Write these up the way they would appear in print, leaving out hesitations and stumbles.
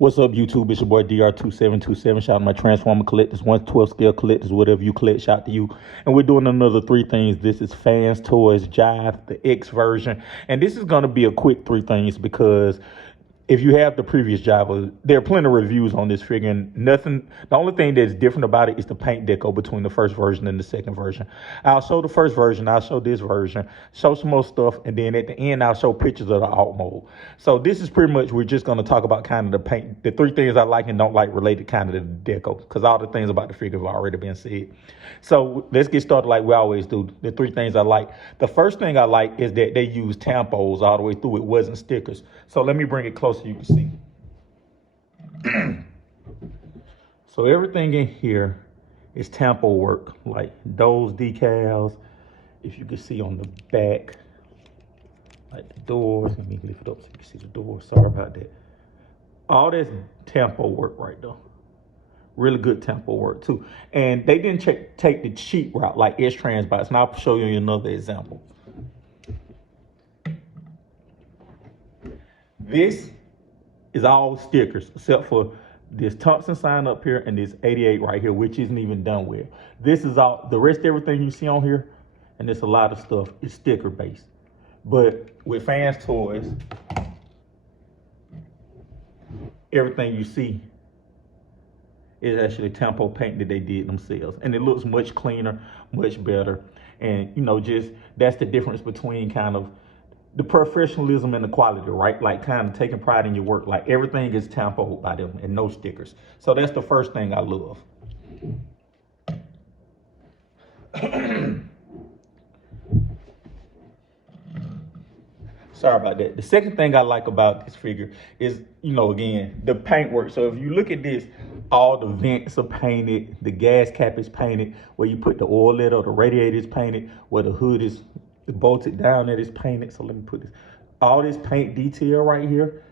What's up, YouTube? It's your boy DR2727. Shout out to my Transformer collectors, 112 scale collectors, whatever you collect, shout out to you. And we're doing another three things. This is Fans Toys Jive, the X version. And this is going to be a quick three things because if you have the previous Jive, there are plenty of reviews on this figure, and nothing. The only thing that's different about it is the paint deco between the first version and the second version. I'll show the first version, I'll show this version, show some more stuff, and then at the end I'll show pictures of the alt mode. So this is pretty much, we're just going to talk about kind of the paint, the three things I like and don't like related kind of to the deco, because all the things about the figure have already been said. So let's get started like we always do. The three things I like. The first thing I like is that they use tampos all the way through. It wasn't stickers. So let me bring it closer so you can see. So everything in here is tampo work, like those decals. If you can see on the back, like the doors. Let me lift it up so you can see the doors. Sorry about that. All this tampo work right there. Really good tempo work too. And they didn't take the cheap route like x-transbots. And I'll show you another example. This is all stickers except for this Thompson sign up here and this 88 right here, which isn't even done with. This is all, the rest of everything you see on here, and there's a lot of stuff, is sticker based. But with Fans Toys, everything you see is actually tempo paint that they did themselves, and it looks much cleaner, much better. And you know, just that's the difference between kind of the professionalism and the quality, right? Like kind of taking pride in your work. Like everything is tempo by them and no stickers. So that's the first thing I love. Sorry about that. The second thing I like about this figure is, you know, again, the paint work. So if you look at this, all the vents are painted, the gas cap is painted, where you put the oil lid or the radiator is painted, where the hood is bolted down, that is painted. So let me put this, all this paint detail right here,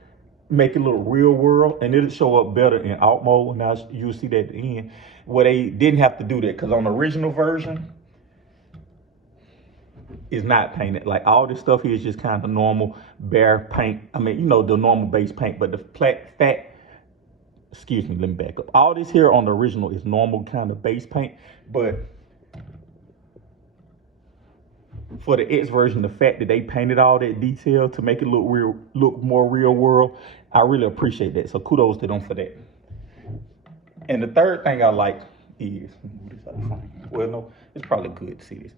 make it look real world, and it'll show up better in alt mode. Now you'll see that at the end, where they didn't have to do that, because on the original version, is not painted. Like all this stuff here is just kind of normal bare paint. I mean, you know, the normal base paint, but the excuse me, let me back up. All this here on the original is normal kind of base paint, but for the X version, the fact that they painted all that detail to make it look more real world, I really appreciate that. So kudos to them for that. And the third thing I like is, well, no, it's probably good to see this.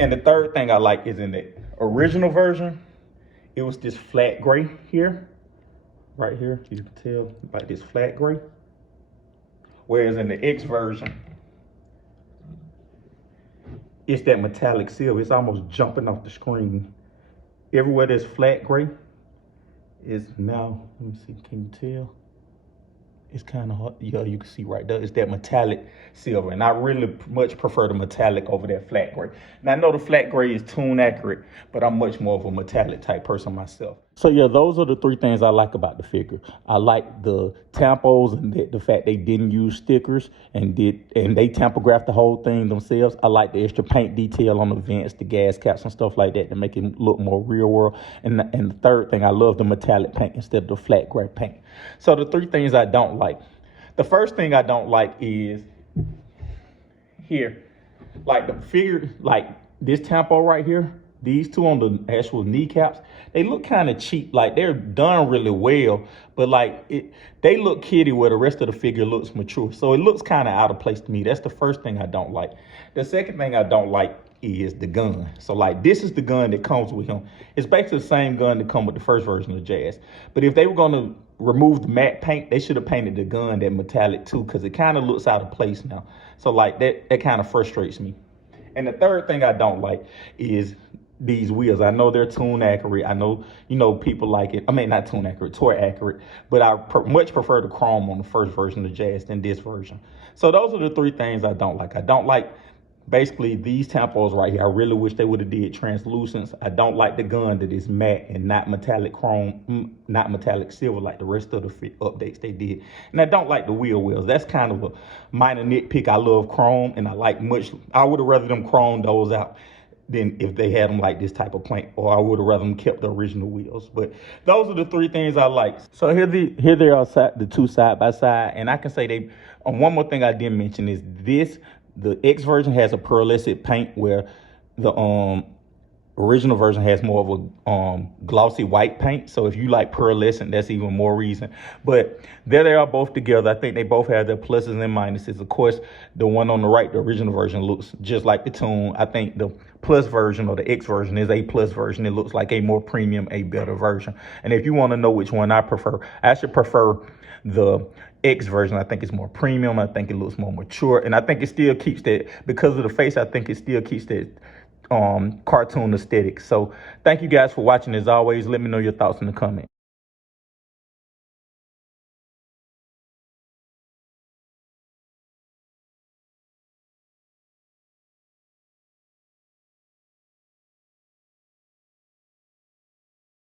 And the third thing I like is in the original version, it was this flat gray here, right here. You can tell like this flat gray. Whereas in the X version, it's that metallic silver. It's almost jumping off the screen. Everywhere there's flat gray is now, let me see, can you tell? It's kind of hard. Yeah, you can see right there. It's that metallic silver. And I really much prefer the metallic over that flat gray. Now, I know the flat gray is tune accurate, but I'm much more of a metallic type person myself. So yeah, those are the three things I like about the figure. I like the tampos and the fact they didn't use stickers and they tampographed the whole thing themselves. I like the extra paint detail on the vents, the gas caps and stuff like that to make it look more real world. And the third thing, I love the metallic paint instead of the flat gray paint. So the three things I don't like. The first thing I don't like is here, like the figure, like this tempo right here, these two on the actual kneecaps, they look kind of cheap. Like they're done really well, but like they look kiddie where the rest of the figure looks mature. So it looks kind of out of place to me. That's the first thing I don't like. The second thing I don't like is the gun. So like this is the gun that comes with him. It's basically the same gun that comes with the first version of Jazz. But if they were gonna remove the matte paint, they should have painted the gun that metallic too, because it kind of looks out of place now. So like that kind of frustrates me. And the third thing I don't like is these wheels. I know they're tune accurate. I know, you know, people like it. I mean, not tune accurate, toy accurate, but I much prefer the chrome on the first version of Jazz than this version. So those are the three things I don't like. I don't like basically these tampos right here. I really wish they would have did translucents. I don't like the gun that is matte and not metallic chrome, not metallic silver like the rest of the updates they did. And I don't like the wheel wells. That's kind of a minor nitpick. I love chrome, and I would have rather them chrome those out. than if they had them like this type of paint, or I would have rather them kept the original wheels. But those are the three things I like. So here they are, the two side by side, and I can say they. One more thing I didn't mention is this: the X version has a pearlescent paint, where the original version has more of a glossy white paint. So if you like pearlescent, that's even more reason. But there they are both together. I think they both have their pluses and minuses. Of course, the one on the right, the original version, looks just like the Tune. I think the plus version, or the X version, is a plus version. It looks like a more premium, a better version. And if you want to know which one I prefer, I actually prefer the X version. I think it's more premium. I think it looks more mature, and I think it still keeps that, because of the face, I think it still keeps that cartoon aesthetic. So thank you guys for watching. As always, let me know your thoughts in the comments.